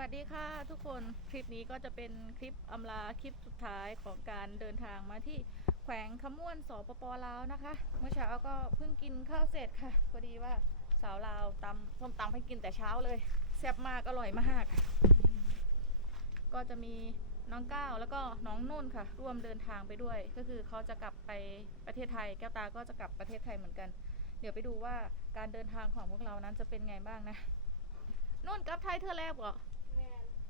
วัสดีค่ะทุกคนคลิปนี้ก็จะเป็นคลิปอำลาคลิปสุดท้ายของการเดินทางมาที่แขวงขมวนสปปลาวนะคะ เมื่อเช้าก็เพิ่งกินข้าวเสร็จค่ะพอดีว่าสาวลาวตำส้มตำให้กินแต่เช้าเลยแซ่บมากอร่อยมาก ก็จะมีน้องก้าวแล้วก็น้องนุ่นค่ะ ร่วมเดินทางไปด้วย ก็คือเขาจะกลับไปประเทศไทย แก้วตาก็จะกลับประเทศไทยเหมือนกัน เดี๋ยวไปดูว่าการเดินทางของพวกเรานั้นจะเป็นไงบ้างนะนุ่นกลับไทยเธอแรกเหรอ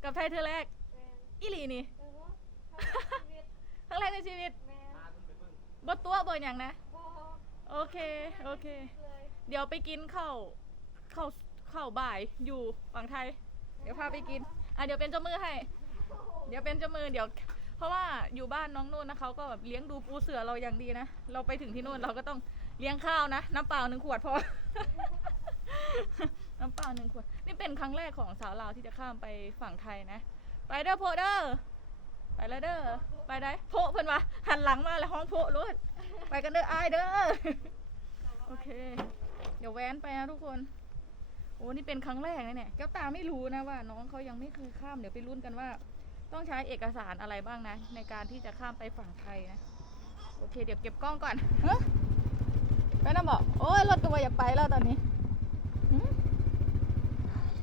กลับไทยเธอแรก แมนอีหลีนี่ เออทำชีวิตครั้งแรกในชีวิตแมนบดตัวบ่อย่างนะ พอโอเค โอเค เลยเดี๋ยวไปกินข้าวข้าวข้าวบ่ายอยู่ฝั่งไทย เดี๋ยวพาไปกิน อะเดี๋ยวเป็นเจ้ามือให้ เดี๋ยวเป็นเจ้ามือเดี๋ยว เพราะว่าอยู่บ้านน้องนุ่นนะเขาก็แบบเลี้ยงดูปูเสือเราอย่างดีนะ เราไปถึงที่นู่นเราก็ต้องเลี้ยงข้าวนะ น้ำเปล่าหนึ่งขวดพอ น้ำเปล่าหนึ่งขวด นี่เป็นครั้งแรกของสาวลาวที่จะข้ามไปฝั่งไทยนะ ไปเด้อโพเด้อ ไปแล้วเด้อ ไปได้โพเพิ่นว่าหันหลังมาแล้วห้องโพรถไปกันเด้ออายเด้อ โอเค เดี๋ยวแว้นไปนะทุกคน โอ้นี่เป็นครั้งแรกนะเนี่ยแก้วตาไม่รู้นะว่า น้องเขายังไม่เคยข้าม เดี๋ยวไปลุ้นกันว่า ต้องใช้เอกสารอะไรบ้างนะ ในการที่จะข้ามไปฝั่งไทยนะ โอเค เดี๋ยวเก็บกล้องก่อนฮะไปน้ำบอกโอ้ยรถก็ว่าอยาไปแล้วตอนนี้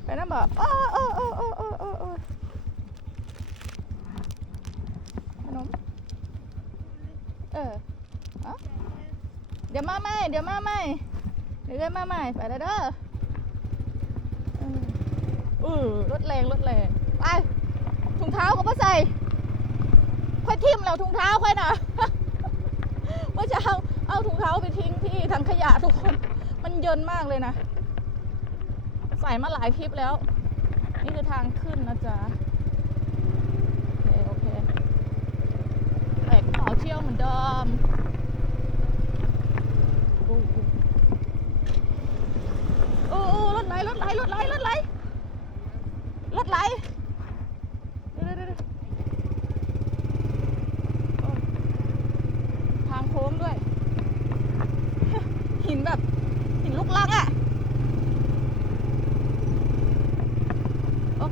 ไปน้ำบอกโอ้โอ้โอ้โอ้โอ้โอ้โอ้ขนม เออเอาเดี๋ยวมาใหม่ เดี๋ยวมาใหม่ เดี๋ยวจะมาใหม่ ไปแล้วเด้อเอออือรถแรงรถแรงไปถุงเท้าก็มาใส่ค่อยทิ่มแล้วถุงเท้าค่อยนะเมื่อเช้าเอาถุงเท้าไปทิ้งที่ถังขยะทุกคน มันเยินมากเลยนะ ใส่มาหลายคลิปแล้ว นี่คือทางขึ้นนะจ๊ะโอเคโอเคแบกกระเป๋าเที่ยวเหมือนเดิมโอ้โหโอ้รถไหลรถไหลรถไหลรถไหลรถไหลเดี๋ยวเดี๋ยวเดี๋ยวโอ้ทางโค้งด้วย หินแบบ หินลูกลังอะโ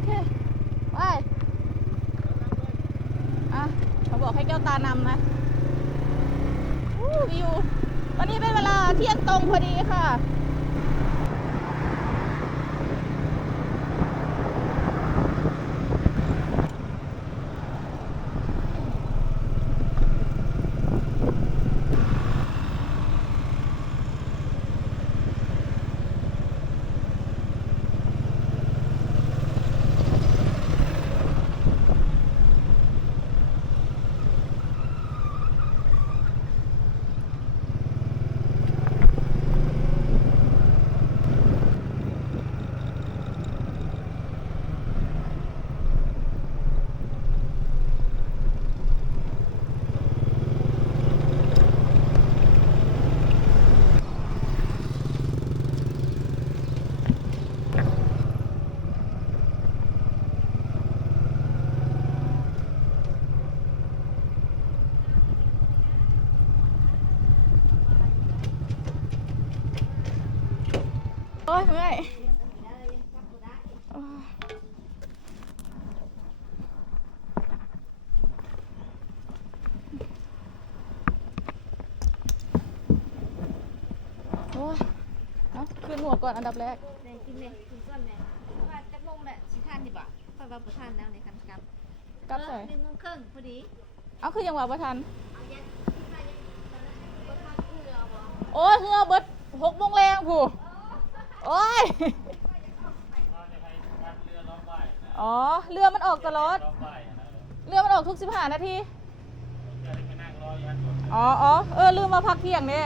เค ไป อะ เขาบอกให้แก้วตานำนะอู้วิว วันนี้เป็นเวลาเที่ยงตรงพอดีค่ะ โอ้ยเมื่อยโอ้ยโอ้ยเอาขึ้นหัวก่อนอันดับแรก แม่กินเลยกินก่อนแม่ว่าจะลงแหละสิทานดีบ่ะเพราะว่าบ่ทานแล้วในคันกลับกลับใส่หนึ่งโมงครึ่งพอดีเอาคือยังว่าประทัน เอายันที่มายังบ่ทานเกลือบ่โอ้ยเฮือเบิดหกโมงแรงผู้โอ้ย อ๋อ เรือมันออกตลอด เรือมันออกทุกสิบห้านาที อ๋ออ๋อเออลืมมาพักเที่ยงเนี่ย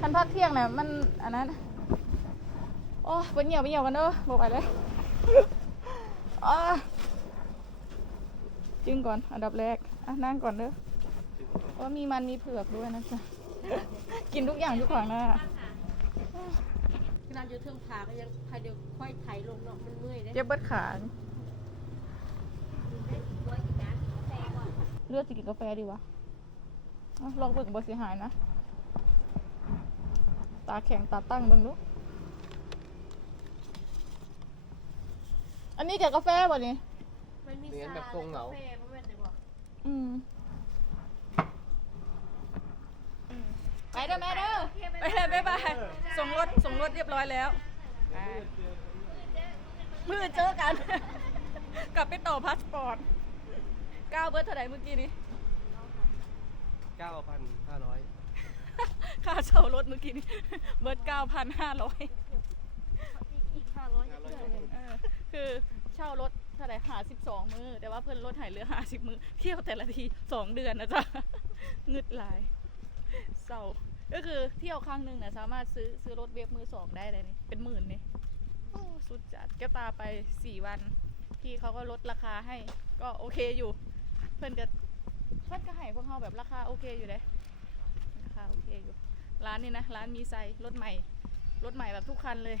ทันพักเที่ยงเนี่ยมันอันนั้น โอ้ยไปเหี่ยวไปเหี่ยวกันเด้อบอกไปเลยอ๋อจึงก่อนอันดับแรกอะนั่งก่อนเด้อว่ามีมันมีเผือกด้วยนะจ๊ะ กินทุกอย่างทุกขวางน้า ขนาดอยู่เทิงผาก็ยังใครเดี๋ยวค่อยไถลงเนาะมันเมื่อยเด้เจ็บเบิดขาไว้อีกนะแซ่ก่อนเลือดจะกินกาแฟดีวะอะลองเบิ่งบ่เสียหายนะ ตาแข็งตาตั้งเบิ่งดูอันนี้จากกาแฟบ่นี่แมันมีเรียนแบบซทรงเหงากแฟบ่แม่นได้บ่อืมอืม ไปเด้อแม่เด้อ ไปเลยบ๊ายบายส่งรถส่งรถเรียบร้อยแล้วอ่ามือเจอกัน กลับไปต่อพาสปอร์ตก้าวเบิร์ดเท่าไหร่เมื่อกี้นี้ เก้าพันห้าร้อยค่าเช่ารถเมื่อกี้นี้ เบิร์ดเก้าพันห้าร้อยอีก500จะเท่าไหร่คือเช่ารถเท่าไหร่หาสิบสองมือ แต่ว่าเพิ่นลดใหายเหลือหาสิบมือ เที่ยวแต่ละทีสองเดือนนะจ๊ะเงึดหลายเศร้า ก็คือเที่ยวครั้งหนึ่งเนี่ยสามารถซื้อซื้อรถเวฟมือสองได้เลยนี่เป็นหมื่นนี่โอ้สุดจัดแก้วตาไปสี่วันพี่เขาก็ลดราคาให้ ก็โอเคอยู่ เพื่อนก็เพื่อนก็ให้พวกเขาแบบราคาโอเคอยู่เลยราคาโอเคอยู่ ร้านนี้นะร้านมีไซรถใหม่รถใหม่แบบทุกคันเลย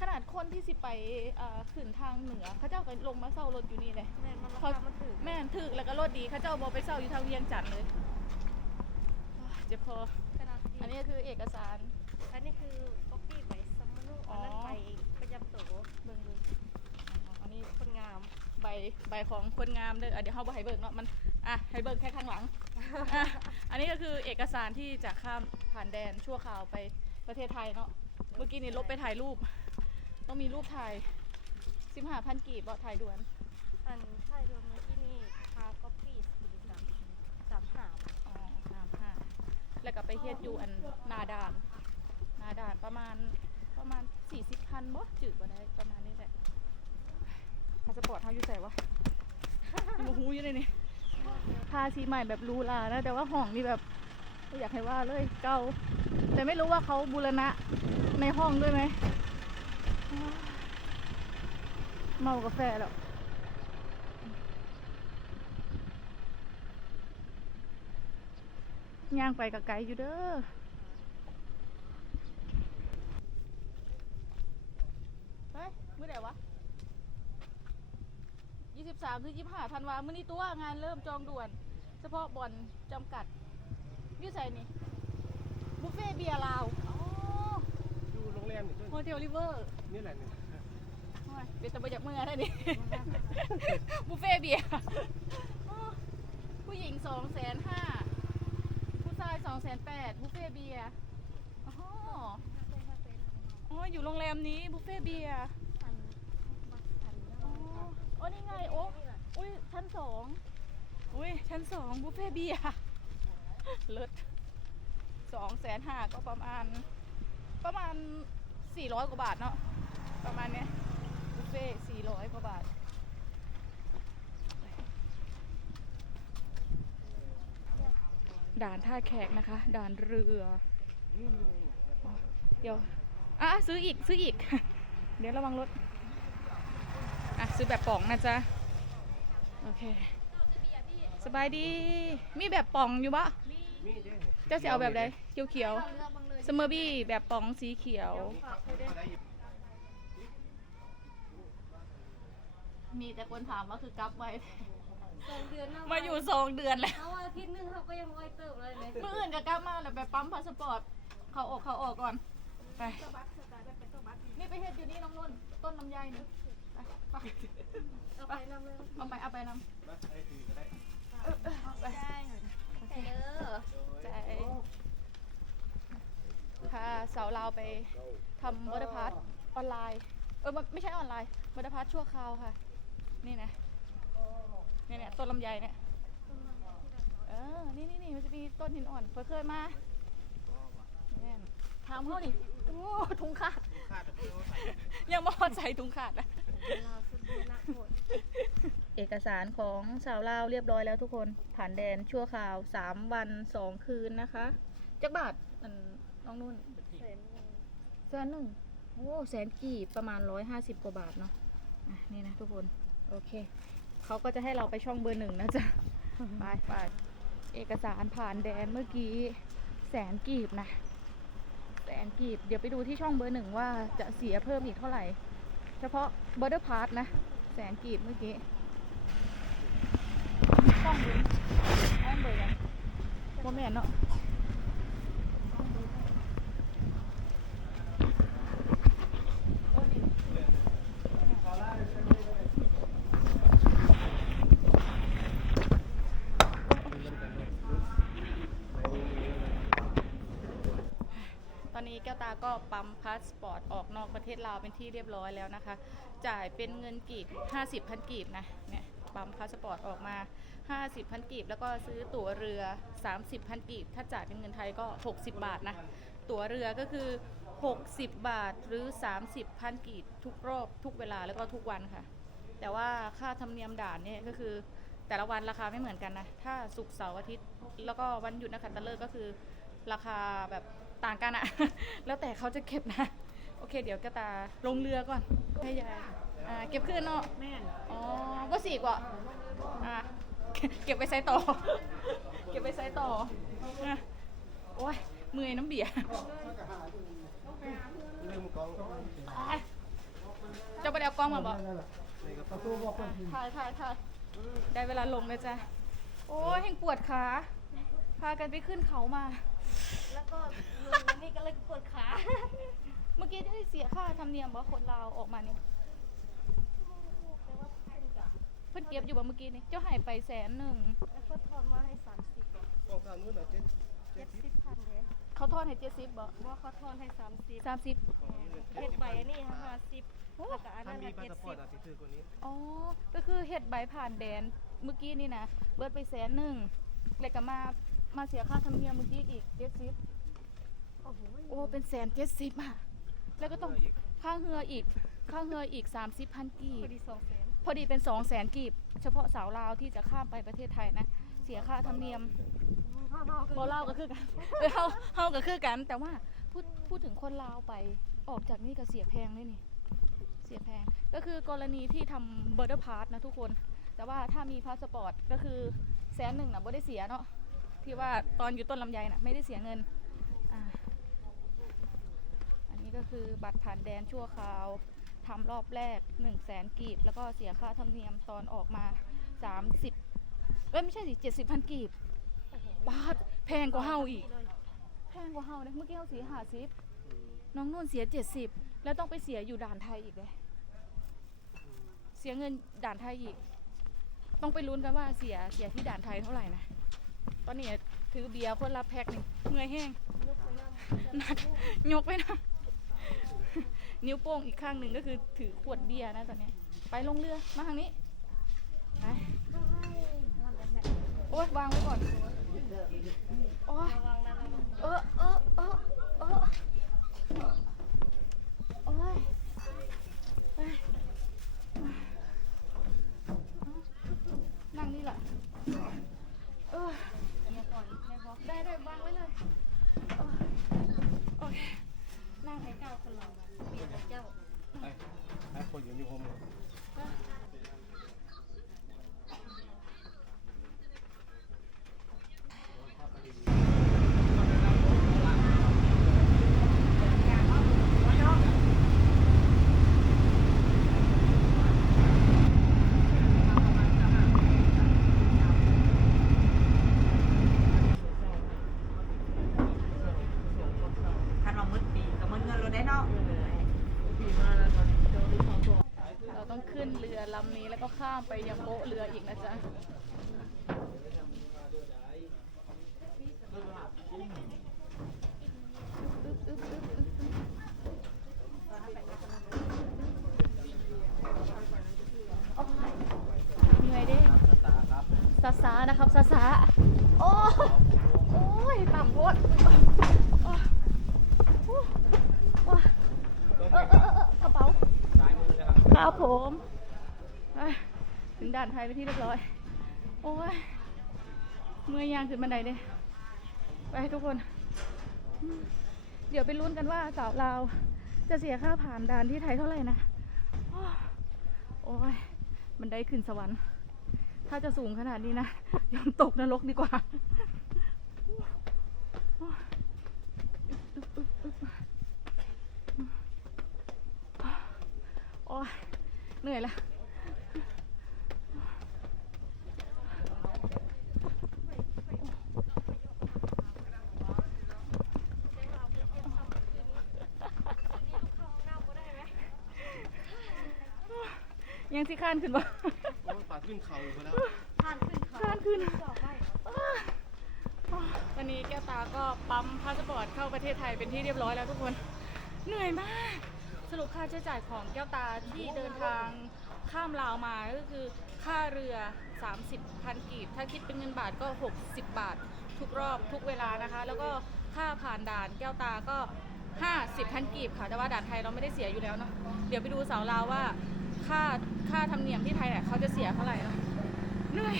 ขนาดคนที่สิไปเอ่อขึ้นทางเหนือเขาเจ้าก็ลงมาเศร้ารถอยู่นี่เลยแม่นมันราเขาคามันถูกแม่นถึกแล้วก็รถดีเขาเจ้าบอไปเศร้าอยู่ทางเวียงจันทน์เลยอ้าว เจ็บคอขนาดที่อันนี้คือเอกสาร อันนี้คือก๊อปปี้ใบซัมมานุอันนั้นใบประจำตัวเบิ่งดูอ๋ออันนี้คนงามใบใบของคนงามเด้ออะเดี๋ยวเขาบอกให้เบิ่งเนาะมันอะให้เบิ่งแค่ข้างหลังอะอันนี้ก็คือเอกสารที่จะข้ามผ่านแดนชั่วคราวไปประเทศไทยเนาะเมื่อกี้นี่ลบไปถ่ายรูป ต้องมีรูปถ่ายสิบห้าพันกีบเอาถ่ายด่วนอันใช่รวมเมื่อกี้นี่คาก๊อปปี้สี่สามสามหาม อ๋อสามห้าแล้วก็ไป เฮ็ดอยู่อันนาดานนาดานประมาณประมาณสี่สิบพันบ่จืดบ่ได้ประมาณนี้แหละพาสปอร์ตเขาอยู่ใส่วะโอ้โหอยู่เลยนี่ทาสีใหม่แบบรูหรานะ แต่ว่าห้องนี่แบบไม่อยากให้ว่าเลยเก่าแต่ไม่รู้ว่าเขาบูรณะในห้องด้วยไหมเมากาแฟแล้ว ย่างไปกับไกลอยู่เด้อเฮ้ยมื้อไหนวะยี่สิบสามถึงยี่ห้าธันวามื้อนี้ตัวงานเริ่มจองด่วน เฉพาะบอลจำกัดอยูใส่นี่บุฟเฟ่ต์เบียร์ลาวอ๋อดูโรงแรมนี่โฮเทลริเวอร์นี่แหละนี่โอ้ยเป็นตะบะจากเมืองได้ดิบุฟเฟ่ต์เบียร์อ้อผู้หญิงสองแสนห้าผู้ชาย สองแสนแปดบุฟเฟ่ต์เบียร์อ๋ออ๋ออยู่โรงแรมนี้บุฟเฟ่ต์เบียร์อ๋ออ๋อโอ้นี่ไงโอ้อุ้ยชั้นสองอุ้ยชั้นสองบุฟเฟ่ต์เบียร์เลิศสองแสนห้าก็ประมาณ ประมาณสี่ร้อยกว่าบาทเนาะประมาณเนี้ยบุฟเฟ่สี่ร้อยกว่าบาท ด่านท่าแขกนะคะ ด่านเรือ เดี๋ยวอะซื้ออีกซื้ออีก เดี๋ยวระวังรถอะซื้อแบบป่องนะจ๊ะ โอเค สบายดี มีแบบป่องอยู่ปะมีเด้เจ้าจะเอาแบบใดเขียวเขียวเลือกบ้างเลยๆสมอบี้แบบป่องสีเขียว มีแต่คนถามว่าคือกับไว้ สองเดือนเนะมาอยู่สองเดือนแล้วเอาอาทิตย์หนึงเขาก็ยังไว้เติบเลยเลยเมื่ออื่นจะกลับมาแล้วไปปั๊มพาสปอร์ต เขาออกเขาออกก่อน ไป นี่ไปเฮ็ดอยู่นี่น้องนุ่น ต้นลำไยนี่ไปไปเอาไปนำเลยเอาไปเอาไปนำมาไอ้ถือก็ได้เออเออไปได้ใส่เด้อใจพาสาวลาวไปทำวอเตอร์พาร์ทออนไลน์ เออมันไม่ใช่ออนไลน์วอเตอร์พาร์ทชั่วคราวค่ะ นี่นะ เนี่ยเนี่ยต้นลำไยเนี่ยเออ นี่นี่นี่มันจะมีต้นหินอ่อนเพิ่งเคยมาแน่นถามเขาดิโอ้ถุงขาดคาดเอาใส่ยังมอใส่ถุงขาดอะเราสุดนักหมดเอกสารของสาวลาวเรียบร้อยแล้วทุกคนผ่านแดนชั่วคราว3วัน2คืนนะคะจักบาทอันน้องนุ่นเสร็จหนึ่งแสนหนึ่งโอ้แสนกีบประมาณ150กว่าบาทเนาะอะนี่นะทุกคน โอเค เขาก็จะให้เราไปช่องเบอร์หนึ่งนะจ๊ะ ไปไปเอกสารผ่านแดนเมื่อกี้แสนกีบนะ แสนกีบ เดี๋ยวไปดูที่ช่องเบอร์หนึ่งว่าจะเสียเพิ่มอีกเท่าไหร่ เฉพาะบอร์เดอร์พาร์ทนะ แสนกีบเมื่อกี้ช่องดูไอ้เบอร์ยังโมแมนเนาะ จ้เก้าตาก็ปั๊มพาสปอร์ตออกนอกประเทศลาวเป็นที่เรียบร้อยแล้วนะคะ จ่ายเป็นเงินกีบ 50พันกีบนะเนี่ยปั๊มพาสปอร์ตออกมา 50พันกีบ แล้วก็ซื้อตั๋วเรือ 30พันกีบ ถ้าจ่ายเป็นเงินไทยก็ 60 บาทนะ ตั๋วเรือก็คือ 60 บาทหรือ 30พันกีบ ทุกรอบทุกเวลาแล้วก็ทุกวันค่ะ แต่ว่าค่าธรรมเนียมด่านเนี่ยก็คือแต่ละวันราคาไม่เหมือนกันนะ ถ้าศุกร์เสาร์อาทิตย์ แล้วก็วันหยุดนักขัตฤกษ์ก็คือราคาแบบ ต่างกันอะ แล้วแต่เขาจะเก็บนะ โอเค เดี๋ยวกระตาลงเรือก่อนให้ยายอ่าเก็บขึ้นเนาะแม่นอ๋อก็สี่กว่าอะเก็บไปใช้ต่อ เก็บไปใช้ต่ออะโอ้ยเมื่อยน้ำเบียร์ลืมกล้องไปเจะไปเอากล้องมาบอกในกระเป๋าถ่ายถ่ายถ่ายได้เวลาลงเลยจ้ะ โอ้ยแห่งปวดขา พากันไปขึ้นเขามา แล้วก็ลุงนี่ก็เลยปวดขา เมื่อกี้ได้เสียค่าธรรมเนียมว่าคนลาวออกมาเนี่ยเพิ่นเก็บอยู่บ่เมื่อกี้นี่เจ้าใหายไปแสนหนึ่งแล้วก็ทอนมาให้สามสิบกล้องทางนู้นเหรอเจ๊เจ็ดสิบพันเลยเขาทอดให้เจ็ดสิบบ่ว่าเขาทอนให้สามสิบสามสิบเฮ็ดใบอันนี้ห้าสิบแล้วก็อันถ้านั้นมีก็พาเจ็ดสปอสิร์ตบอาจจะถือกว่านี้ อ๋อ ก็คือเฮ็ดใบผ่านแดนเมื่อกี้นี่นะเบิดไปแสนหนึ่งแล้วก็มา มาเสียค่าธรรมเนียมเมื่อกี้อีกเจ็ดสิบโอ้โหโอ้เป็นแสนเจ็ดสิบอะแล้วก็ต้องค่าเฮืออีกค่าเฮืออีกสามสิบพันกีพอบดีสองแสนพอดีเป็นสองแสนกีบ เฉพาะสาวลาวที่จะข้ามไปประเทศไทยนะ เสียค่าธรรมเนียมห้าห้าคือโบเล่าวก็คือกันเออเฮาเฮาก็คือกัน แต่ว่าพูดพูดถึงคนลาวไปออกจากนี่ก็เสียแพงเลยนี่ เสียแพงก็คือกรณีที่ทำเบอร์เดอร์พาสนะทุกคน แต่ว่าถ้ามีพาสปอร์ตก็คือแสนหนึ่งนะบ่ได้เสียเนาะ ที่ว่าตอนอยู่ต้นลำไยนะไม่ได้เสียเงินออันนี้ก็คือบัตรผ่านแดนชั่วคราวทำรอบแรก1นึ่งแสนกีบ แล้วก็เสียค่าธรรมเนียมตอนออกมา 30เอ้ยไม่ใช่สิเจ็ดสิบพันกีบบาทแพงกว่าเฮาอีก แพงกว่าเฮาเนี่ยเมื่อกี้เฮาเสียห้าสิบน้องนุ่นเสียเจ็ดสิบแล้วต้องไปเสียอยู่ด่านไทยอีกเลยเสียเงินด่านไทยอีก ต้องไปลุ้นกันว่าเสียเสียที่ด่านไทยเท่าไหร่นะ ตอนนี้ถือเบียร์คนละแพ็คหนึ่งเมื่อยแห้งหนักยกไปนะนิ้วโป้งอีกข้างหนึ่งก็คือถือขวดเบียร์นะตอนนี้ ไปลงเรือมาทางนี้ไปโอ๊ยวางไว้ก่อนโอ้ยเอออเออโอ้ยไปนั่งนี่แหละเออ เดี๋ยวก่อนแม่บอก ได้ได้วางไว้เลยเออโอเค นั่งให้เจ้าคนเราเปลี่ยนเจ้า ไอ้ไอ้คนอยู่ในโฮมเลยคันว่ามืดปีก็มืดเงินเราได้เนาะ เรือลำนี้แล้วก็ข้ามไปยังโป๊ะเรืออีกนะจ๊ะเหนื่อยด้ตาครับซาซานะครับซาซาโอ้โอ้ยต่ำโพดโอ้ยโอ้ยโอ้ยเออเออเออเออกระเป๋าครับผม ด่านไทยไปที่เรียบร้อย โอ้ย เมื่อยยางขึ้นบันไดเลยไปทุกคน เดี๋ยวไปลุ้นกันว่าสาวลาวจะเสียค่าผ่านด่านที่ไทยเท่าไหร่นะ โอ้ยโอ้ยบันไดขึ้นสวรรค์ ถ้าจะสูงขนาดนี้นะยอมตกนรกดีกว่าโอ้ยเหนื่อยละ ยังสิข้านขึ้นบ่โอ้ยปาดขึ้นเข่าอยู่แล้วผ่านขึ้นเขาข้านขึ้นดอกไม้อ้าวันนี้แก้วตาก็ปั๊มพาสปอร์ตเข้าประเทศไทยเป็นที่เรียบร้อยแล้วทุกคน เหนื่อยมาก สรุปค่าใช้จ่ายของแก้วตาที่เดินทางข้ามลาวมาก็คือค่าเรือ 30พันกีบ ถ้าคิดเป็นเงินบาทก็ 60 บาท ทุกรอบทุกเวลานะคะ แล้วก็ค่าผ่านด่านแก้วตาก็ 50พันกีบค่ะ แต่ว่าด่านไทยเราไม่ได้เสียอยู่แล้วเนาะ เดี๋ยวไปดูสาวลาวว่า ค่าค่าธรรมเนียมที่ไทยเนี่ยเขาจะเสียเท่าไหร่เนาะเหนื่อย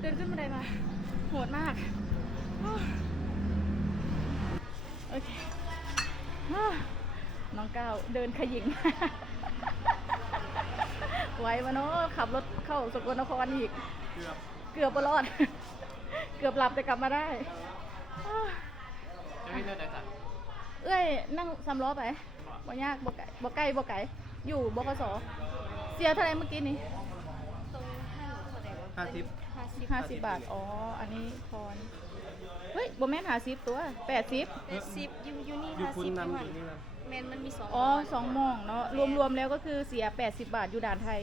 เดินขึ้นบันไดมาโหดมาก โอเคอ่าน้องก้าวเดินขยิงไหวมาเนาะขับรถเข้าสกลนครอีก เกือบเกือบไปรอด เกือบหลับแต่กลับมาได้อ่าจะไม่เท่าไหร่สั่นเอ้ยนั่งสำล้อไปบ่ยากบ่ไก่บ่ไก่บ่ไก่อยู่บกสเสียเท่าไหร่เมื่อกี้นี้ตรงห้างเท่าไหร่วะห้าสิบห้าสิบห้าสิบบาท อ๋อ อันนี้ทอนเฮ้ยบ่แม่นหาสิบตัวแปดสิบแปดสิบยูยูนี่อยู่ห้าคุณสิบนำยูอหันยู่นี่นะแมนมันมีสองอ๋อสองโมองเนาะ รวมๆแล้วก็คือเสีย80บาทอยู่ด่านไทย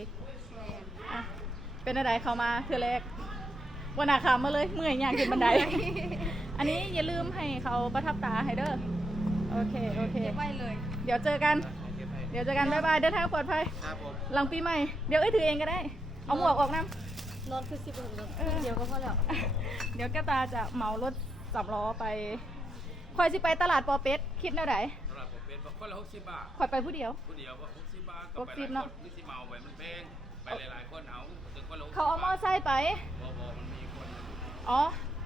แมนอะ เป็นอะไรเขามาเทือแรกวันอาคามาเลย เมื่อยอย่างขึ้นบันได อันนี้อย่าลืมให้เขาประทับตาให้เด้อ โอเค โอเค เก็บไว้เลย เดี๋ยวเจอกัน เก็บให้เดี๋ยวเจอกันบ๊ายบายเดินทางปลอดภัย ครับผม หลังปีใหม่ เดี๋ยวเอ้ยถือเองก็ได้ เอาหมวกออกน้นอนคือสิบหกนอนเออเดียวก็พอแล้วำเดี๋ยวแก้วตาจะเหมารถสำล้อไปคอยสิไปตลาดปอเป็ดคิดแนวไหนสำหรับผมเป็นบอกคนละหกสิบบาทคอยไปผู้เดียว ผู้เดียวว่าหกสิบบาทหกสิบเนอะนี่สิเมาไปมันแพงไปหลายๆคนเอาถึงคนละหกสิบเขาเอามอไซค์ไปบอบอมันมีคนอ๋อ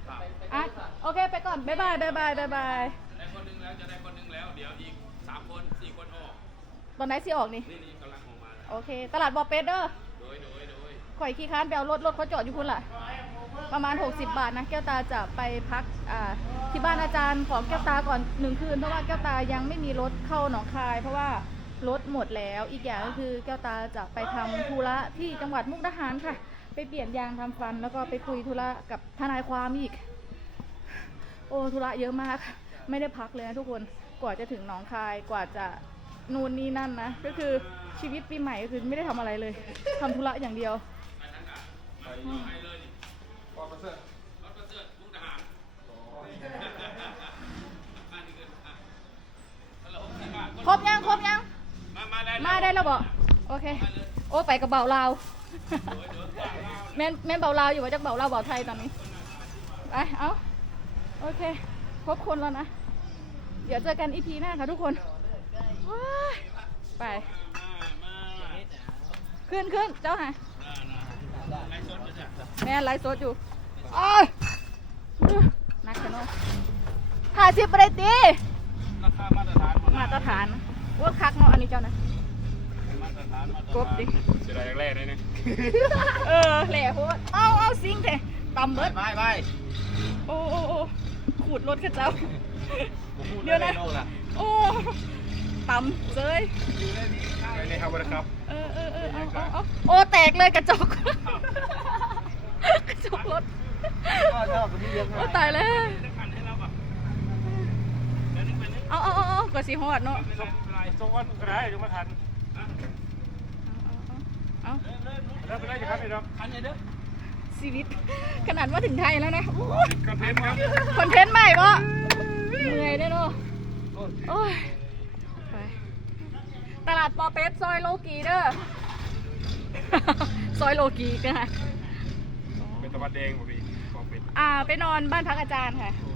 ครับอะโอเคไปก่อนบ๊ายบายบ๊ายบายบ๊ายบายได้คนหนึงแล้วจะได้คนหนึงแล้วเดี๋ยวอีกสามคนสี่คนออก ตอนไหนสิออกนี่ นี่นี่กำลังออกมาแล้วโอเค ตลาดบอเป็ดเด้อโดยโดยโดยข่อยขี้ค้านไปเอารถรถเขาจอดอยู่พุ่นล่ะ ประมาณ 60 บาทนะ แก้วตาจะไปพักอ่าที่บ้านอาจารย์ของแก้วตาก่อนหนึ่งคืน เพราะว่าแก้วตายังไม่มีรถเข้าหนองคาย เพราะว่ารถหมดแล้ว อีกอย่างก็คือแก้วตาจะไปทำธุระที่จังหวัดมุกดาหารค่ะ ไปเปลี่ยนยางทำฟัน แล้วก็ไปคุยธุระกับทนายความอีก โอ้ธุระเยอะมาก ไม่ได้พักเลยนะทุกคนกว่าจะถึงหนองคายกว่าจะ นู่นนี่นั่นนะ ก็คือชีวิตปีใหม่ก็คือไม่ได้ทำอะไรเลย ทำธุระอย่างเดียวไปเลยนี่รถประเสริฐรถประเสริฐมุกดาหารอันนี้คืออะคนละหกสิบบาทครบยัง ครบยัง มามาได้มาได้แล้วบอกโอเค โอ้ไปกับเบาลาว แม่นแม่นเบาลาวอยู่ว่าจากเบาลาวเบาไทยตอนนี้ ไป เอาโอเค ครบคนแล้วนะ เดี๋ยวเจอกันอีพีหน้าค่ะทุกคนว้ายไป ขึ้นขึ้นเจ้าหายแม่ไลฟ์สดอยู่อ้ายนักกันเนาะห้าสิบประเดตีราคามาตรฐานมาตรฐานว่าคักเนาะอันนี้เจ้านะมาตรฐานมาตรกฐานบดิเสียดายอย่างแรกเลยเนี่ยเออแหล่โหดเอาเอาซิงเถอะตำเบิดไปไปโอ้โอ้โอ้ขูดรถกันเจ้าเดี๋ยวนะโอ้ตำเซย ไปเลยครับวันครับเออเออเออเอาเอาเอาโอ้แตกเลยกระจก กระจกรถชอบก็มีเยอะโอ้ตายแล้วขันให้เราแบบเดี๋ยวนึงไปนึงเอาเอาเอาเอากว่าสีหอดเนาะไม่เป็นไรโซนก็ได้ยังไม่ทันเอาแล้วไปได้ยังครับพี่น้องทันยังเด้อชีวิต ขนาดว่าถึงไทยแล้วนะโอ้ยคอนเทนต์ครับคอนเทนต์ใหม่ปะเมื่อยได้เนาะโอ้ยไปตลาดปอเป็ดซอยโลกีเด้อ ซอยโลกีกันค่ะเป็นตะวันแดงบ่พี่กองเป็ด อ่า ไปนอนบ้านพักอาจารย์ค่ะโอ้